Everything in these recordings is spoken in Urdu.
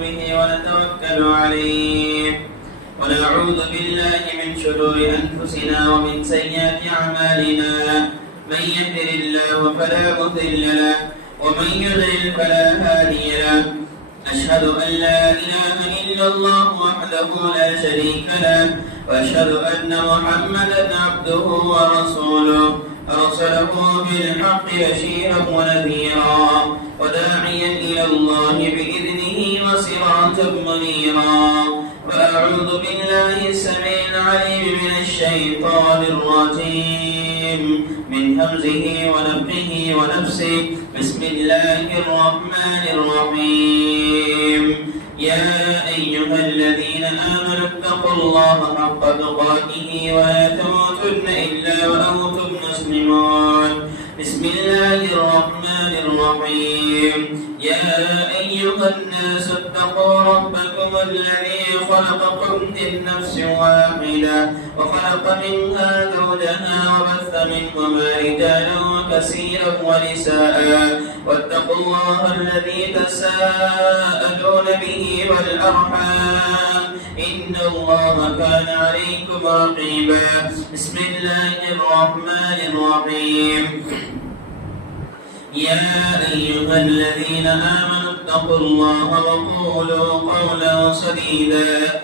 به ونتوكل عليه ونعوذ بالله من شرور أنفسنا ومن سيئات أعمالنا من يهده الله فلا مضل له ومن يضلل فلا هادي له أشهد أن لا إله إلا الله وحده لا شريك له وأشهد أن محمدا عبده ورسوله أرسله بالحق بشيرا ونذيرا وداعيا إلى الله بإذنه وسراجا منيرا وأعوذ بالله السميع العليم من الشيطان الرجيم من همزه ونفخه ونفسه بسم الله الرحمن الرحيم يا أيها الذين آمنوا اتقوا الله حق تقاته ولا تموتن إلا وأنتم مسلمون بسم الله الرحمن الرحيم يا أيها الناس اتقوا ربكم الذي خلقكم من نفس واحدة وخلق منها زوجها وبث منهما رجالا كثيرا ونساء واتقوا الله الذي تساءلون به والأرحام إن الله كان عليكم رقيبا بسم الله الرحمن الرحيم يا أيها الذين آمنوا اتقوا الله وقولوا قولا سديدا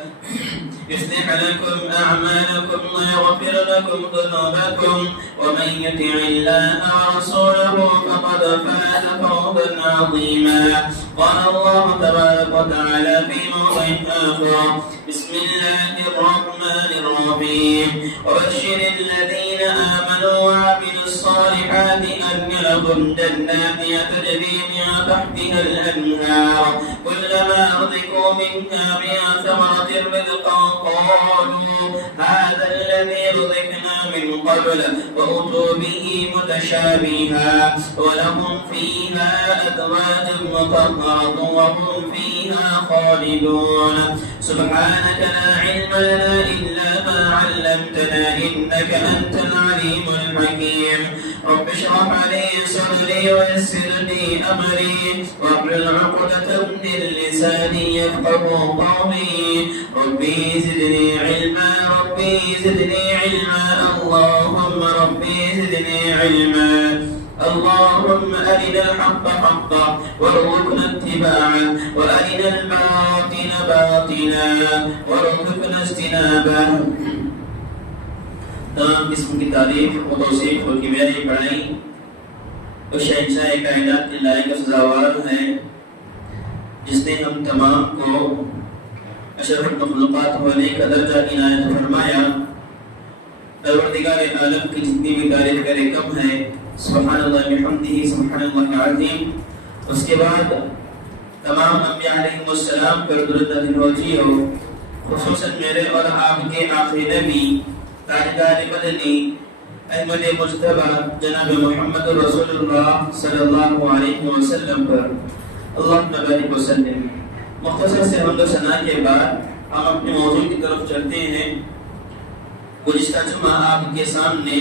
يصلح لكم أعمالكم ويغفر لكم ذنوبكم ومن يطع الله ورسوله فقد فاز فوزا عظيما قال الله تبارك وتعالى في موضع آخر بسم الله الرحمن الرحيم وبشر الذين آمنوا وعملوا الصالحات أن لهم جنات تجري من تحتها الأنهار كلما رزقوا منها من ثمرة رزقا قالوا هذا الذي رزقنا من قبل وأتوا به متشابها ولهم فيها أزواج مطهرة وهم فيها خالدون سبحانك لا علم لنا إلا ما علمتنا إنك أنت العليم الحكيم رب اشرح لي صدري ويسر لي أمري واحلل عقدة من لساني يفقهوا قولي ربي زدني علما اللهم ربي زدني علما اللهم أرنا الحق حقا وارزقنا اتباعه وأرنا الباطل باطلا وارزقنا اجتنابه تمام قسم کی تعریف و توصیف اور کبریائی بڑائی اس شہنشاہ کائنات کے لائق و سزاوار ہے جس نے ہم تمام کو اشرف المخلوقات ہونے کا درجہ عنایت فرمایا پروردگار عالم کی جتنی بھی تعریف کرے کم ہے سبحان اللہ بحمدہ سبحان اللہ العظیم اس کے بعد تمام انبیاء علیہ السلام پر درود نازل ہو خصوصاً میرے اور آپ کے آخری نبی تاجدار مدنی احمد مجتبی جناب محمد رسول اللہ صلی اللہ علیہ وسلم پر اللہم بارک وسلم مختصر سے حمد و ثنا کے بعد ہم اپنے موضوع کی طرف چلتے ہیں گزشتہ جمعہ آپ کے سامنے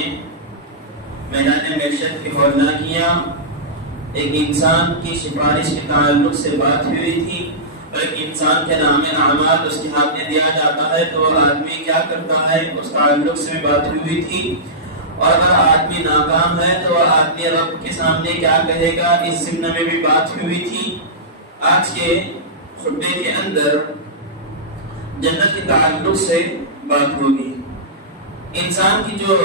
میدان معیشت کے حوالہ کیا ایک انسان کی سفارش کے تعلق سے بات ہوئی تھی اور ایک انسان کے نام اعمال اس کے ہاتھ میں دیا جاتا ہے تو وہ آدمی کیا کرتا ہے اس تعلق سے بھی بات ہوئی تھی اور اگر آدمی ناکام ہے تو وہ آدمی رب کے سامنے کیا کہے گا اس ضمن میں بھی بات ہوئی تھی آج کے خطبے کے اندر جنت کے تعلق سے بات ہوگی انسان کی جو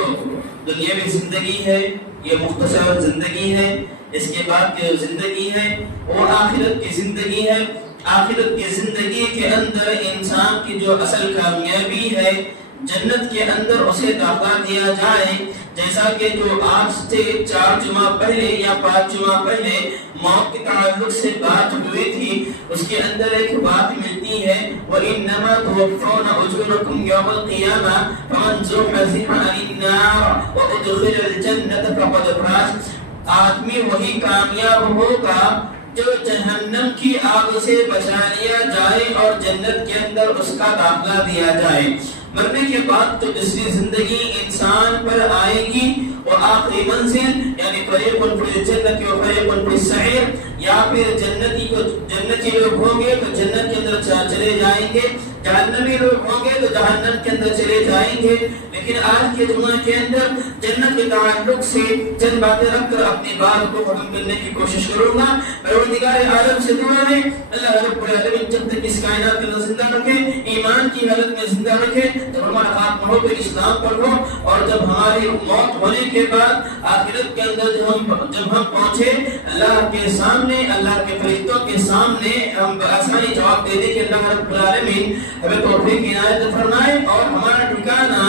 دنیاوی زندگی ہے یہ مختصر زندگی ہے اس کے بعد جو زندگی ہے وہ آخرت کی زندگی ہے آخرت کی زندگی کے اندر انسان کی جو اصل کامیابی ہے جنت کے اندر اسے داخلہ دیا جائے جیسا کہ جو آج سے 4 جمعہ پہلے یا 5 جمعہ پہلے موت کے تعلق سے بات ہوئی تھی اس کے اندر ایک بات ملتی ہے وَإِنَّمَا تُوَفَّوْنَ أُجُورَكُمْ يَوْمَ الْقِيَامَةِ فَمَنْ زُحْزِحَ عَنِ النَّارِ وَأُدْخِلَ الْجَنَّةَ فَقَدْ فَازَ آدمی وہی کامیاب ہوگا جو جہنم کی آگ سے بچا لیا جائے اور جنت کے اندر اس کا داخلہ دیا جائے۔ مرنے کے بعد تو دوسری زندگی انسان پر آئے گی، وہ آخری منزل یعنی فریق فی الجنۃ و فریق فی السعیر، یا پھر جنتی لوگ ہوں گے تو جنت کے اندر چلے جائیں گے، جہنمی لوگ ہوں گے تو جہنم کے اندر چلے جائیں گے۔ لیکن آج کے جمعہ کے اندر جنت کے تعلق سے چند باتیں رکھ کر اپنی بات کو ختم کرنے کی کوشش کروں گا۔ پروردگار عالم سے دعا ہے اللہ رب العالمین جب تک اس کائنات کو زندہ رکھے، ایمان کی حالت میں زندہ رکھے، جب ہمارا خاتمہ ہو تو اسلام پر ہو، اور جب ہماری موت ہونے کے بعد آخرت کے اندر جب ہم پہنچے اللہ کے سامنے، اللہ کے فرشتوں کے سامنے، ہم بآسانی جواب دے دیں کہ اللہ رب العالمین ہمیں توفیق عنایت فرمائے اور ہمارا ٹھکانہ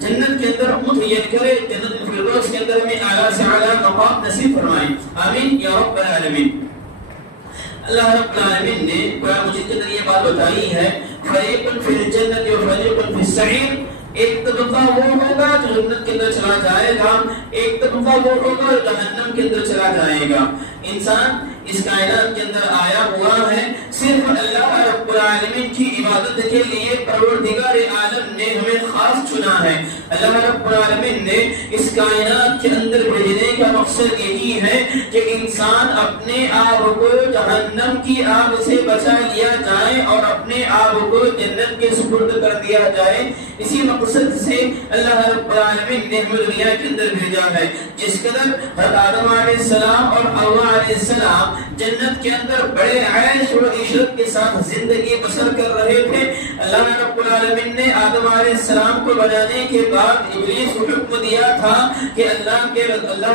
جنت کے اندر متعین کرے، جنت الفردوس کے اندر ہمیں اعلیٰ سے اعلیٰ مقام نصیب فرمائے، آمین یا رب العالمین۔ اللہ رب العالمین نے قرآن مجید کے اندر یہ بات بتائی ہے، فریق فی الجنۃ و فریق فی السعیر، ایک طبقہ وہ ہوگا جو جنت کے اندر چلا جائے گا، ایک طبقہ وہ ہوگا جو جہنم کے اندر چلا جائے گا۔ انسان اس کائنات کے اندر آیا ہوا ہے صرف اللہ رب العالمین کی عبادت کے لیے، پروردگار عالم نے ہمیں خاص چنا ہے۔ اللہ رب العالمین نے اس کائنات کے اندر بھیجنے کا مقصد یہی ہے کہ انسان اپنے آپ کو جہنم کی آگ سے بچا لیا جائے اور اپنے آپ کو جنت کے سپرد کر دیا جائے۔ اسی مقصد سے اللہ رب العالمین نے ہمیں دنیا کے اندر بھیجا ہے۔ جس قدر حضرت آدم علیہ السلام اور حوا علیہ السلام جنت کے اندر بڑے عیش و عشرت کے ساتھ زندگی بسر کر رہے تھے، اللہ رب العالمین نے آدم علیہ السلام کو بنانے کے بعد ابلیس کو حکم دیا تھا کہ اللہ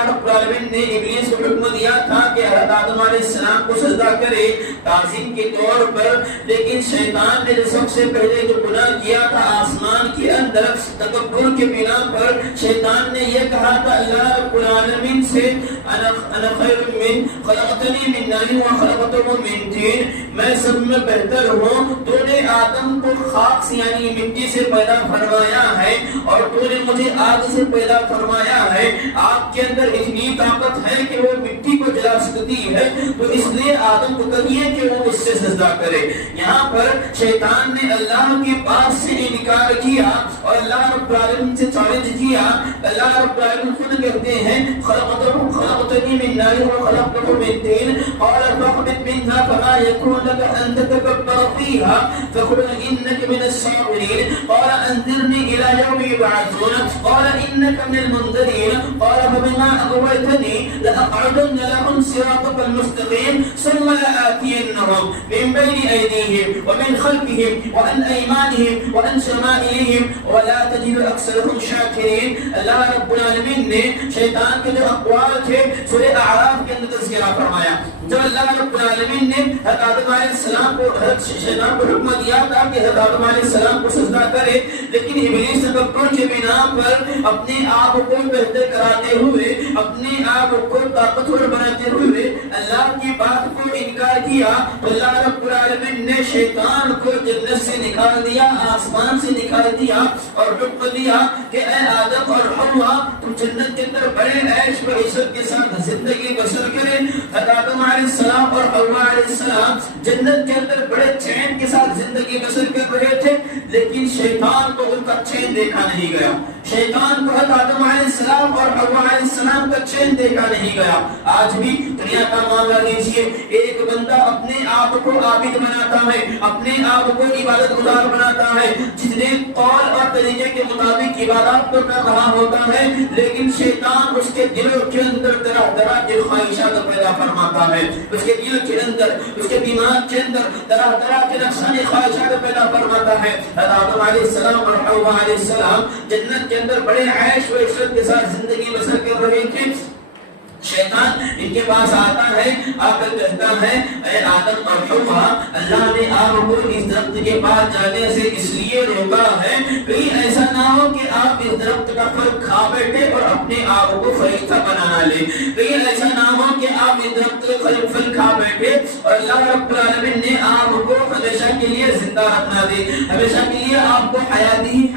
رب العالمین نے ابلیس کو حکم دیا تھا کہ حضرت آدم علیہ السلام کو سجدہ کرے تعظیم کے طور پر، لیکن شیطان نے جو سب سے پہلے جو گناہ کیا تھا آسمان کے اندر تکبر کے بنا پر، شیطان نے یہ کہا تھا اللہ رب العالمین سے انا خیر من خلقتنی من نار وخلقته من طین، میں سب میں بہتر ہوں، تو نے آدم کو خاک سے یعنی مٹی سے پیدا فرمایا ہے اور تو نے مجھے آگ سے پیدا فرمایا ہے۔ آگ کے اندر اتنی طاقت ہے کہ وہ مٹی کو جلا سکتی ہے، تو اس لیے آدم کو کہیے کہ وہ اس سے سجدہ کرے۔ یہاں پر شیطان نے اللہ کی بات سے انکار کیا اور اللہ رب العالمین سے چیلنج کیا۔ اللہ رب العالمین خود کہتے ہیں خلقتنی من نار وخلقته من طین قال فاهبط منها فما يكون لك ان تتكبر فيها فاخرج انك من الصاغرين قال انذرني الى يوم يبعثون قال انك من المنذرين قال فبما اغويتني لاقعدن لهم صراطك المستقيم ثم لآتينهم من بين ايديهم ومن خلفهم وعن ايمانهم وعن شمائلهم ولا تجد اکثرهم شاکرین۔ اللہ رب العالمین نے شیطان کے جو اقوال تھے سورہ اعراف کے اندر تذکرہ فرمایا۔ جب اللہ رب العالمین نے حضرت آدم علیہ السلام کو شیطان کو حکم دیا تھا کہ حضرت آدم علیہ السلام کو سجدہ کرے، لیکن ابلیس تکبر کے بنا پر اپنے آپ کو بہتر کراتے ہوئے، اپنے آپ کو طاقتور بناتے ہوئے اللہ کی بات کو انکار کیا، تو اللہ رب العالمین نے شیطان کو جنت سے نکال دیا، آسمان سے نکال دیا اور حکم دیا کہ اے آدم اور حوا تم جنت کے اندر بڑے عیش و عشرت کے ساتھ زندگی بسر کریں۔ حضرت آدم علیہ السلام اور حوا علیہ السلام جنت کے اندر بڑے چین کے ساتھ زندگی بسر کر رہے تھے، لیکن شیطان کو ان کا چین دیکھا نہیں گیا۔ شیطان کو حضرت آدم علیہ السلام اور حوا علیہ السلام کا چین دیکھا نہیں گیا۔ آج بھی دنیا کا معاملہ لیجیے، ایک بندہ اپنے آپ کو عابد بناتا ہے، اپنے آپ کو عبادت گزار بناتا ہے، جتنے قول اور طریقے کے مطابق عبادات کو کر رہا ہوتا ہے، لیکن شیطان اس کے دلوں کے اندر طرح طرح کے خواہشات پیدا فرماتا ہے، اس کے دل کے اندر، اس کے دماغ کے اندر طرح طرح کے نفسانی خواہشات پیدا فرماتا ہے۔ حضرت آدم علیہ السلام اور حوا علیہ السلام جنت کے اندر بڑے عیش و عشرت کے ساتھ زندگی بسر کر رہے تھے، شیطان ان کے پاس آتا ہے، آ کر کہتا ہے اے آدم اور حوا اللہ نے آپ کو اس درخت کے پاس جانے سے اس لیے روکا ہے کہیں ایسا نہ ہو کہ آپ اس درخت کا پھل کھا بیٹھے اور اپنے آپ کو فرشتہ بنانا لے، کہیں ایسا نہ ہو کہ آپ اس درخت کا پھل کھا بیٹھے اور اللہ رب العالمین نے آپ کو ہمیشہ کے لیے زندہ رکھنا دے، ہمیشہ کے لیے آپ کو حیاتی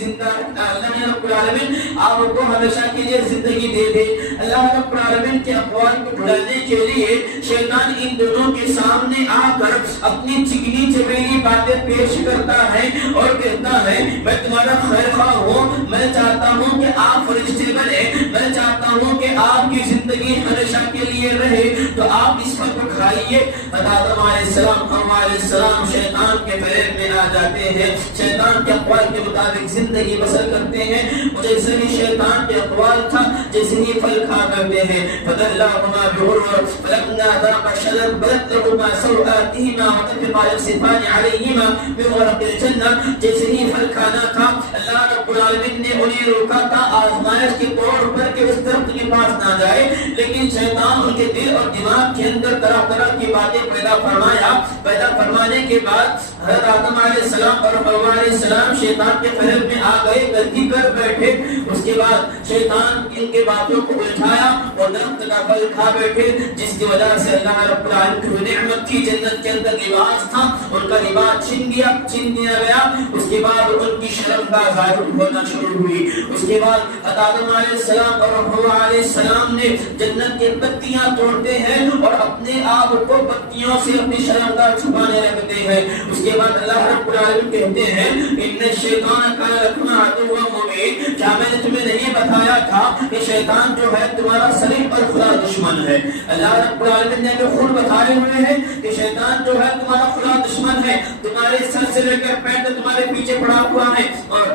زندہ رکھنا۔ اللہ رب العالمین آپ کو ہمیشہ کے لیے زندگی دے دے۔ اللہ رب العالمین کے اقوال کو ڈھلانے کے لیے شیطان ان دونوں کے سامنے آ کر اپنی چکنی چمیلی باتیں پیش کرتا ہے اور کہتا ہے میں تمہارا خیر خواہ ہوں، میں چاہتا ہوں کہ آپ فرشتے بنے، میں چاہتا ہوں کہ آپ کی زندگی ہمیشہ کے لیے رہے، تو آپ اس پر کھائیے۔ آدم علیہ السلام حوا علیہ السلام شیطان کے فریب میں آ جاتے ہیں، شیطان کے اقوال کے مطابق زندگی بسر کرتے ہیں۔ جیسے ہی شیطان کے اقوال تھا جیسے ہی پھل کھا کرتے ہیں، فَدَلَّاهُمَا بِغُرُورٍ فَلَمَّا ذَاقَا الشَّجَرَةَ بَدَتْ لَهُمَا سَوْآتِهُمَا وَطَفِقَا يَخْصِفَانِ عَلَيْهِمَا مِنْ وَرَقِ الْجَنَّةِ۔ جیسے ہی پھل کھانا تھا اللہ رب العالمین نے انہیں روکا تھا آزمائش کے طور پر کہ اس درخت کے پاس نہ جائے، لیکن شیطان ان کے دل اور دماغ کے اندر طرح طرح کی باتیں پیدا فرمانے کے بعد حضرت آدم علیہ السلام اور حوا علیہ السلام شیطان کے فریب میں آ گئے، غلطی کر بیٹھے۔ اس کے بعد شیطان ان کے باتوں کو الجھایا اور درخت کا پھل کھا بیٹھے، جس کی وجہ سے اللہ رب العالمین کی نعمت کی جنت کے اندر لباس تھا، ان کا لباس چھین دیا گیا۔ اس کے بعد ان کی شرم کا ظاہر ہونا شروع ہوئی۔ اس کے بعد آدم علیہ السلام اور حوا علیہ السلام نے جنت کی پتیاں توڑتے ہیں اور اپنے آپ کو پتیوں سے اپنی شرم کا چھپانے لگتے ہیں۔ اس کے بعد اللہ رب العالمین کہتے ہیں ان الشیطان کان لکم عدوا مبین، کیا میں نے تمہیں نہیں بتایا تھا کہ شیطان جو ہے تمہارا صریح اور کھلا دشمن ہے؟ اللہ رب العالمین نے خود بتائے ہوئے ہیں کہ شیطان جو ہے تمہارا کھلا دشمن ہے، تمہارے سر سے لے کر پیر تک تمہارے پیچھے پڑا ہوا ہے۔ اور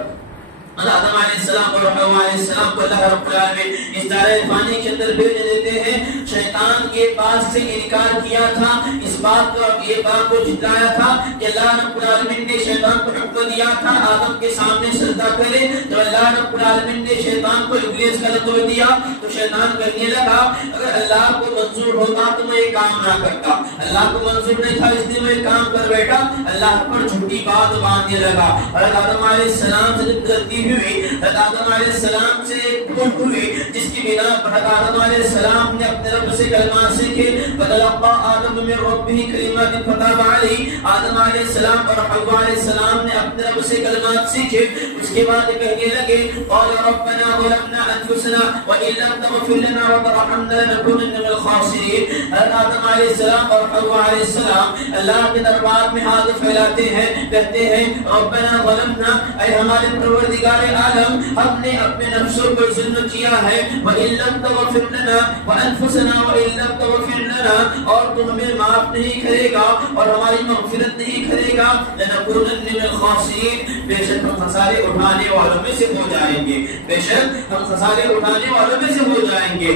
آدم علیہ السلام اور حوا علیہ السلام کو اللہ رب العالمین اس دائرہ فانی کے اندر بھیج دیتے ہیں۔ شیطان کے بات سے انکار کیا تھا، اس بات کو یہ بات کو جتلایا تھا کہ اللہ رب العالمین نے شیطان کو حکم دیا تھا آدم کے سامنے سجدہ کرے، تو اللہ رب العالمین نے شیطان کو ابلیس کا لقب دیا، تو شیطان کہنے لگا اگر اللہ کو منظور ہوتا تو میں یہ کام نہ کرتا، اللہ کو منظور نہیں تھا اس لیے میں یہ کام کر بیٹھا، اللہ پر جھوٹی بات باندھنے لگا۔ اور آدم علیہ السلام سے غلطی ہوئی، آدم علیہ السلام سے ایک بھول ہوئی جس کی بنا پر آدم علیہ السلام نے اپنے رب سے کلمات سیکھے۔ فَتَلَقَّىٰ آدَمُ مِن رَّبِّهِ كَلِمَاتٍ فَتَابَ عَلَيْهِ، آدم علیہ السلام اور حوا علیہ السلام نے اپنے رب سے کلمات سیکھے۔ اس کے بعد کہنے لگے قَالَ رَبَّنَا ظَلَمْنَا أَنفُسَنَا وَإِن لَّمْ تَغْفِرْ لَنَا وَتَرْحَمْنَا لَنَكُونَنَّ مِنَ الْخَاسِرِينَ۔ آدم علیہ السلام اور حوا علیہ السلام اللہ کے دربار میں ہاتھ پھیلاتے ہیں، کہتے ہیں ربنا ظلمنا، اے ہمارے پروردگار عالم ہم نے اپنے نفسوں پر ظلم کیا ہے، وَإِن لَّمْ تَغْفِرْ لَنَا وَأَنفُسَنَا وَإِن لَّمْ تَغْفِرْ لَنَا، اور تو ہمیں معاف نہیں کرے گا اور ہماری مغفرت نہیں کرے گا، لَنَكُونَنَّ مِنَ الْخَاسِرِينَ، بے شک ہم خسارے اٹھانے والوں میں سے ہو جائیں گے، بے شک ہم خسارے اٹھانے والوں میں سے ہو جائیں گے۔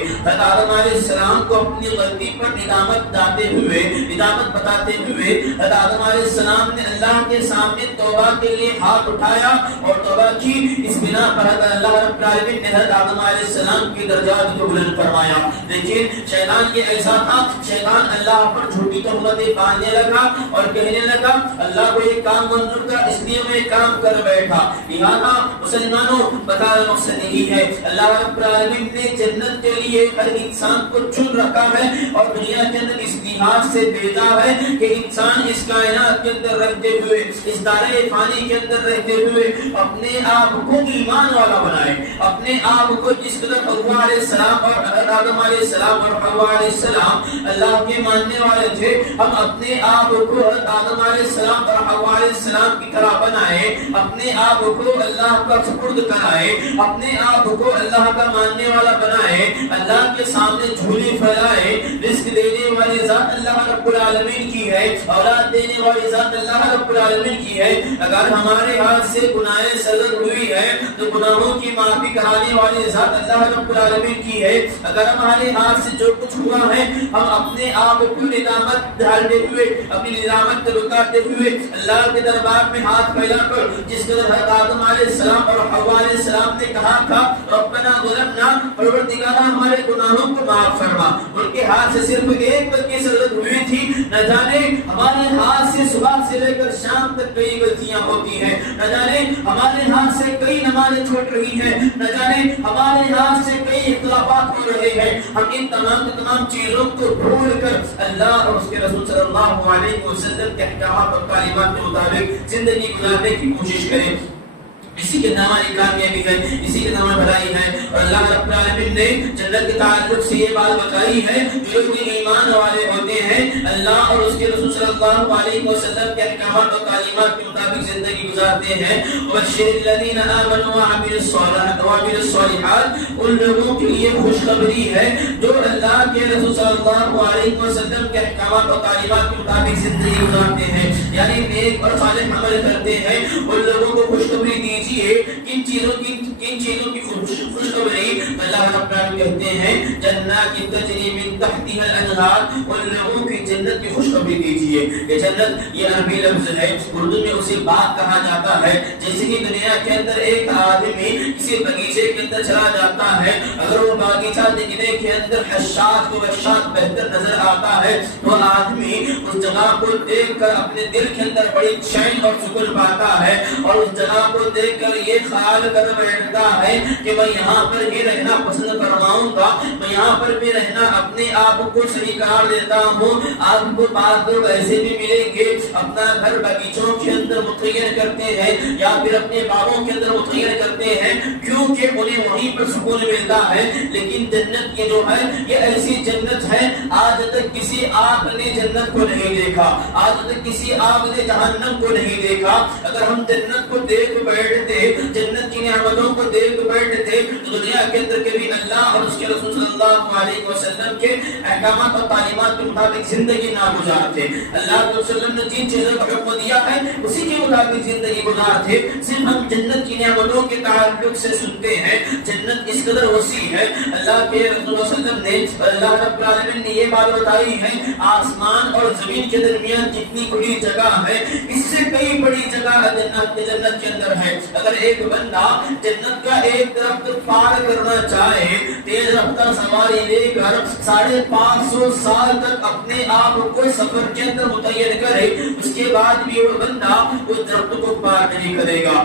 آدم علیہ السلام کو اپنی غلطی پر ندامت بتاتے ہوئے آدم علیہ السلام نے اللہ کے سامنے توبہ کے لیے ہاتھ اٹھایا اور توبہ کی۔ اس بنا پر اللہ رب العالمین نے حضرت آدم علیہ السلام کی درجات کو بلند فرمایا۔ لیکن شیطان یہ ایسا تھا، شیطان اللہ پر جھوٹی تہمتیں باندھنے لگا اور کہنے لگا اللہ کو یہ کام منظور تھا اس لیے میں کام کر بیٹھا۔ لہٰذا مسلمانوں بتایا مقصد یہی ہے، اللہ رب العالمین نے جنت کے لیے ہر انسان کو چن رکھا ہے اور دنیا کے اندر اس لحاظ سے بھیجا ہے کہ انسان اس کائنات کے اندر رہتے ہوئے، اس دائرہ فانی کے اندر رہتے ہوئے اپنے آپ کو ایمان والا بنائے، اپنے آپ کو جس قدر حوا علیہ السلام اور آدم علیہ السلام اور حوا علیہ السلام اللہ کے ماننے والے تھے، ہم اپنے آپ کو آدم علیہ السلام اور حوا علیہ السلام کی طرح بنائے، اپنے آپ کو اللہ کا سپرد کرائے، اپنے آپ کو اللہ کا ماننے والا بنائے، اللہ کے سامنے جھولی پھیلائے۔ رزق دینے والی ذات اللہ رب العالمین کی ہے، اولاد دینے والی ذات اللہ رب العالمین کی ہے۔ اگر ہمارے ہاتھ سے گناہیں سرزد ہوئی ہے تو گناہوں کی معافی کرانے والی ذات اللہ رب العالمین کی ہے۔ اگر ہمارے ہاتھ سے جو کچھ ہوا ہے ہم اپنے آپ کو ندامت ڈالتے ہوئے، اپنی ندامت لٹاتے ہوئے اللہ کے دربار میں ہاتھ پھیلا کر جس قدر حضرت آدم علیہ السلام اور حوا علیہ السلام نے کہا تھا ربنا ظلمنا، پروردگارا ہمارے گناہوں کو معاف فرما، ان کے ہاتھ سے صرف ایک بلکہ سرزد ہوئی تھی، نہ جانے ہمارے ہاتھ سے صبح سے لے کر شام تک کئی غلطیاں ہوتی ہیں، نہ جانے ہمارے ہاتھ سے کئی نمازیں چھوٹ رہی ہیں، نہ جانے ہمارے ہاتھ سے کئی اختلافات ہو رہے ہیں۔ ہم ان تمام چیزوں کو بھول کر اللہ اور اس کے رسول صلی اللہ علیہ وسلم کے احکامات اور تعلیمات کے مطابق زندگی گزارنے کی کوشش کریں۔ اسی کے نام ہماری کامیابی ہے، اسی کے نام بھلائی ہے۔ اور اللہ رب العالمین نے جنت کے تعلق سے یہ بات بتائی ہے، جو لوگ ایمان والے ہوتے ہیں اللہ اور اس کے رسول صلی اللہ علیہ وسلم کے احکامات اور تعلیمات کے مطابق زندگی گزارتے ہیں، وَبَشِّرِ الَّذِينَ آمَنُوا وَعَمِلُوا الصَّالِحَاتِ، ان لوگوں کے لیے خوشخبری ہے جو اللہ کے رسول صلی اللہ علیہ وسلم کے احکامات اور تعلیمات کے مطابق زندگی گزارتے ہیں، یعنی نیک اور صالح عمل کرتے ہیں۔ ان لوگوں کو خوشخبری دیجیے، کن چیزوں کی خوشخبری؟ اللہ رب العالمین کہتے ہیں جنات تجری من تحتها الانہار، ان لوگوں کی جنت کی خوشخبری دیجیے۔ یہ جنت یہ عربی لفظ ہے، اردو میں اسے باغ کہا جاتا ہے۔ جیسے کہ دنیا کے اندر ایک آدمی کسی باغیچے کے اندر چلا جاتا ہے، اگر وہ باغیچہ دیکھنے کے اندر حشاش و وشاش بہتر نظر آتا ہے تو آدمی اس جگہ کو دیکھ کر اپنے دل کے اندر بڑی چین اور سکون پاتا ہے، اور اس جگہ کو دیکھ کر یہ خیال کر بیٹھتا ہے کہ میں یہاں پر ہی رہنا پسند فرماؤں گا، میں یہاں پر بھی رہنا اپنے آپ کو صحیح قرار دیتا ہوں۔ آپ کو بعض لوگ ایسے بھی ملیں گے اپنا گھر باغیچوں کے اندر متعین کرتے ہیں یا پھر اپنے باغوں کے اندر متعین کرتے ہیں کیونکہ انہیں وہیں پر سکون ملتا ہے۔ لیکن جنت یہ جو ہے یہ ایسی جنت ہے، آج تک کسی آگ نے جنت کو نہیں دیکھا، آج تک کسی آگ نے جہنم کو نہیں دیکھا۔ اگر ہم جنت کو دیکھ بیٹھتے، جنت کی نعمتوں کو دیکھ بیٹھتے تو دنیا کے اندر کبھی اللہ اور اس کے رسول صلی اللہ علیہ وسلم کے احکامات اور تعلیمات کے مطابق زندگی نہ گزارتے۔ اللہ کے رسول نے جن چیزوں کا حکم دیا ہے اسی کے مطابق زندگی گزارتے۔ صرف ہم جنت کی نعمتوں کے تعلق سے سنتے ہیں، جنت اس قدر وسیع ہے۔ اللہ کے رسول صلی اللہ علیہ وسلم نے، اللہ رب العالمین نے یہ بات بتائی ہے، آسمان اور زمین کے درمیان جتنی بڑی جگہ ہے اس سے کئی بڑی جگہ جنت کے اندر ہے۔ اگر ایک بندہ جنت کا ایک درخت پار کرنا چاہے، تیز رفتار سواری لے کر 550 سال تک اپنے آپ کو سفر کے اندر متعین کرے، اس کے بعد بھی وہ بندہ اس درخت کو پار نہیں کرے گا۔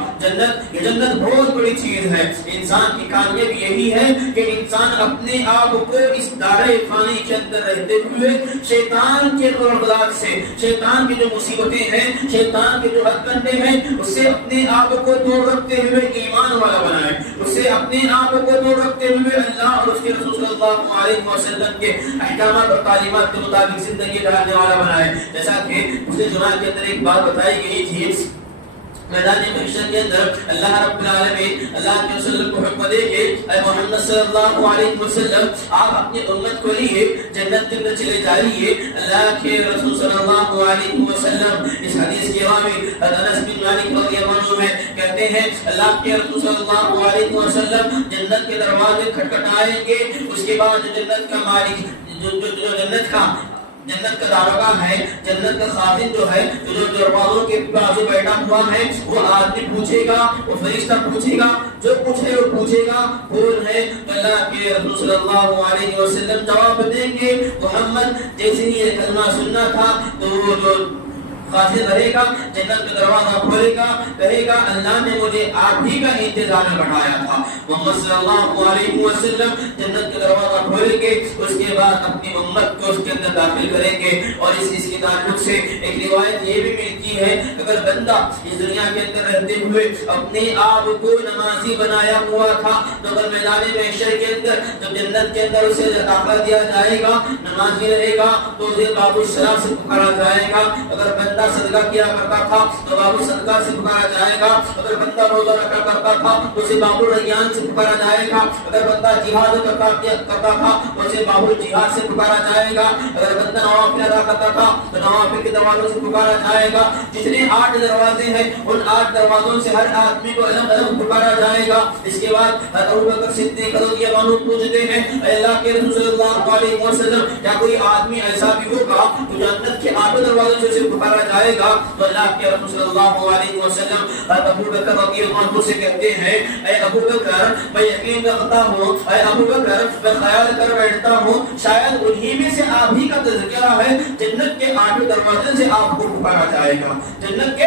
یہ جنت بہت بڑی چیز ہے۔ انسان کی کامیابی یہی ہے کہ انسان اپنے آپ کو اس دائرہ فانی کے اندر رہتے ہوئے شیطان کے غلط سے، شیطان کی جو مصیبتیں ہیں، شیطان کے جو ہتھ کنڈے ہیں، اس سے اپنے آپ کو دور رکھتے ہوئے ایمان والا بنائے، اس سے اپنے آپ کو دور رکھتے ہوئے اللہ اور اس کے رسول صلی اللہ علیہ وسلم کے احکامات اور تعلیمات کے مطابق زندگی گزارنے والا بنائے۔ جیسا کہ اس جماعت کے اندر ایک بات بتائی گئی تھی، میدان محشر کے اندر اللہ رب العالمین اللہ کے رسول کو حکم دے کہ اے محمد صلی اللہ علیہ وسلم آپ اپنی امت کو لیے جنت کے اندر چلے جائیے۔ اللہ کے رسول صلی اللہ علیہ وسلم اس حدیث کے راوی انس بن مالک رضی اللہ عنہ میں کہتے ہیں اللہ کے رسول صلی اللہ علیہ وسلم جنت کے دروازے کھٹکھٹائیں گے، اس کے بعد جنت کا مالک جنت کا داروغہ ہے، جنت کا خازن جو ہے، جو دروازوں کے بازو بیٹھا ہوا ہے، وہ آدمی پوچھے گا، وہ فرشتہ پوچھے گا، جو پوچھے وہ پوچھے گا کون ہے؟ تو اللہ کے رسول صلی اللہ علیہ وسلم جواب دیں گے محمد۔ جیسے ہی یہ کلمہ سننا تھا تو وہ جو خازن رہے گا جنت کا دروازہ کھولے گا، کہے گا اللہ نے مجھے آپ ہی کا انتظار میں بٹھایا تھا۔ محمد صلی اللہ علیہ وسلم جنت کا دروازہ کھولیں گے، اس کے بعد اپنی امت کو اس کے اندر داخل کریں گے۔ اور اس کے تعلق سے ایک روایت یہ بھی ملتی ہے اگر بندہ اس دنیا کے اندر رہتے ہوئے اپنے آپ کو نمازی بنایا ہوا تھا تو اگر میدان محشر کے اندر جب جنت کے اندر اسے داخلہ دیا جائے گا، نمازی رہے گا تو اسے باب الصلاۃ سے پکارا جائے گا۔ اگر بندہ صدقہ کیا کرتا تھا تو باب الصدقہ سے پکارا جائے گا۔ اگر بندہ روزہ رکھا کرتا تھا تو اسے باب الریان سے پکارا جائے گا۔ اگر بندہ جہاد کرتا تھا تو اسے باب الجہاد سے پکارا جائے گا۔ اگر بندہ نوافل ادا کرتا تھا تو نوافل کے دروازوں سے پکارا جائے گا۔ جتنے 8 دروازے ہیں ان 8 دروازوں سے ہر آدمی کو الگ الگ پکارا جائے گا۔ اس کے بعد ابوبکر صدیق رضی اللہ عنہ پوچھتے ہیں اے اللہ کے رسول صلی اللہ علیہ وسلم کیا کوئی آدمی ایسا بھی ہوگا جو جنت کے 8 دروازوں سے اسے پکارا جائے گا؟ تو اللہ کے رسول صلی اللہ علیہ وسلم ابوبکر رضی اللہ عنہ سے کہتے ہیں اے ابوبکر میں یقین رکھتا ہوں، اے ابوبکر میں خیال کر بیٹھتا ہوں شاید انہی میں سے آپ ہی کا تذکرہ ہے جنت کے 8 دروازے سے آپ کو پکارا جائے گا۔ جنت کے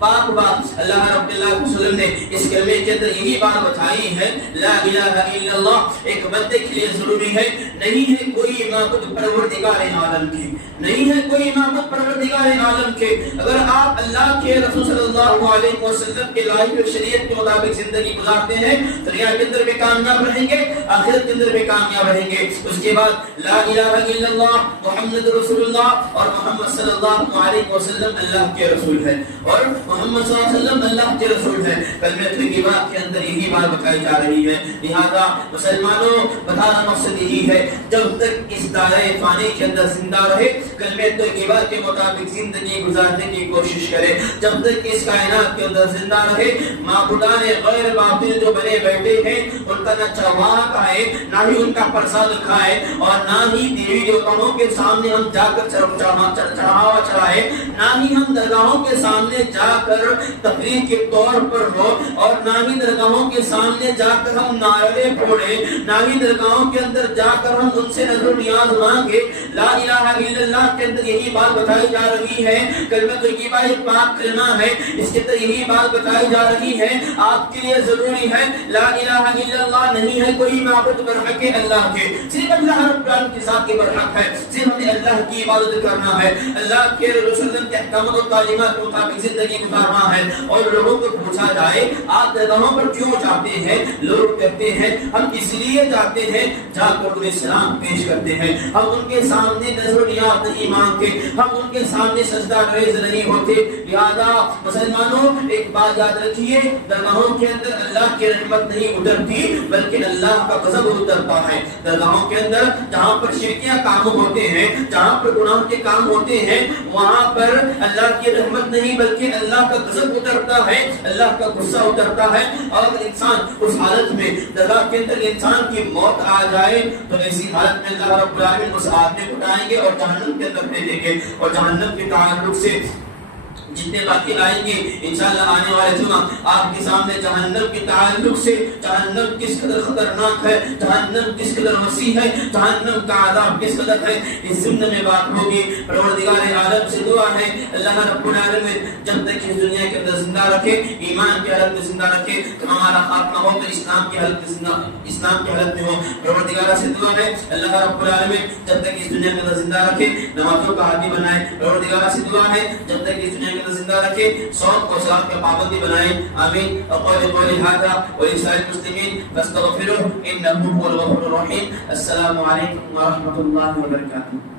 پاک بات اللہ رب العالمین نے اس کلمے کے اندر یہی بات بتائی ہے، لا الہ الا اللہ ایک بندے کے لیے ضروری ہے، نہیں ہے کوئی معبود پروردگار عالم کی، نہیں ہے کوئی معبود پروردگار عالم کے۔ اگر آپ اللہ کے رسول صلی اللہ علیہ وسلم کے لائی ہوئی شریعت کے مطابق زندگی گزارتے ہیں، دنیا کے اندر بھی کامیاب رہیں گے، آخرت کے اندر بھی کامیاب رہیں گے۔ اس کے بعد لا الہ الا اللہ محمد رسول اللہ، اور محمد صلی اللہ علیہ وسلم اللہ کے رسول ہے، اور محمد صلی اللہ علیہ وسلم اللہ کے رسول ہے۔ کلمہ طیبہ کے اندر یہی بات بتائی جا رہی ہے۔ لہذا مسلمانوں بتانا مقصد یہی ہے، جب تک اس دائرۂ فانی کے اندر زندہ رہے، کلمہ طیبہ کے مطابق زندگی گزارنے کی کوشش کرے۔ جب تک اس کائنات کے اندر زندہ رہے، معبودان غیر باطل جو بنے بیٹھے ہیں ان کا نہ چڑھاوا کھائے، نہ ہی ان کا پرساد کھائے، اور نہ ہی دیوی دیوتاؤں کے سامنے ہم جا کر چڑھاوا چڑھائے، نہ ہی ہم درگاہوں کے سامنے جا کر تفریح کے طور پر ہو، اور نہ ہی درگاہوں کے سامنے جا کر ہم نعرے پھوڑے، نہ ہی درگاہوں کے اندر جا کر ہم ان سے نظر و نیاز مانگے۔ لا الہ الا اللہ کے اندر یہی بات بتائی جا رہی ہے، کلمہ طیبہ ایک پاک کلمہ ہے، اس کے اندر یہی بات بتائی جا رہی ہے آپ کے لیے ضروری ہے لا الہ الا اللہ نہیں ہے کوئی معبود برحق اللہ کے، صرف اللہ رب العالمین کے ذات کے برحق ہے، صرف ہمیں اللہ کی عبادت کرنا ہے، اللہ کے رسول کے احکامات و تعلیمات کے مطابق زندگی گزارنا ہے۔ اور لوگوں کو پوچھا جائے آپ درگاہوں پر کیوں جاتے ہیں، لوگ کہتے ہیں ہم اس لیے جاتے ہیں جا کر انہیں سلام پیش کرتے ہیں، ہم ان کے سامنے نظر و نیاز نہیں مانگتے، ہم ان کے سامنے سجدہ ریز نہیں ہوتے۔ لہذا مسلمانوں ایک بات یاد رکھیے، درگاہوں کے اندر اللہ کی رحمت نہیں اترتی بلکہ اللہ کا غضب اترتا ہے۔ درگاہوں کے اندر جہاں پر شرکیاں کام ہوتے ہیں، جہاں پر گناہ کے کام ہوتے ہیں، وہاں پر اللہ کی رحمت نہیں بلکہ اللہ کا غضب اترتا ہے، اللہ کا غصہ اترتا ہے۔ اور اگر انسان اس حالت میں درگاہ کے اندر انسان کی موت آ جائے تو ایسی حالت میں اللہ رب العالمین اس آدمی کو اٹھائیں گے اور جہنم کے اندر بھیجیں گے، اور جہنم کے تعلق سے جتنے باقی آئیں گے انشاءاللہ آنے والے جمعہ آپ کے سامنے جہنم کے تعلق سے جہنم کس قدر خطرناک ہے، جہنم کس قدر وسیع ہے، جہنم کا عذاب کس قدر ہے، اس ضمن میں بات ہوگی۔ پروردگار عالم سے دعا ہے اللہ رب العالمین جب تک اس دنیا کے اندر زندہ رکھے، ایمان کی حالت میں زندہ رکھے، تو ہمارا خاتمہ ہو تو اسلام کی حالت میں ہو۔ پروردگار سے دعا ہے اللہ رب العالمین جب تک اس دنیا کے اندر زندہ رکھے نمازوں کا عادی بنائے۔ پروردگار سے دعا ہے جب تک اس دنیا زندہ رکھے صوم کو صلاۃ کا پابندی بنائیں۔ آمین۔ اقول قولی ھذا ولسائر المسلمین فاستغفروه انه هو الغفور الرحیم۔ السلام علیکم ورحمۃ اللہ وبرکاتہ۔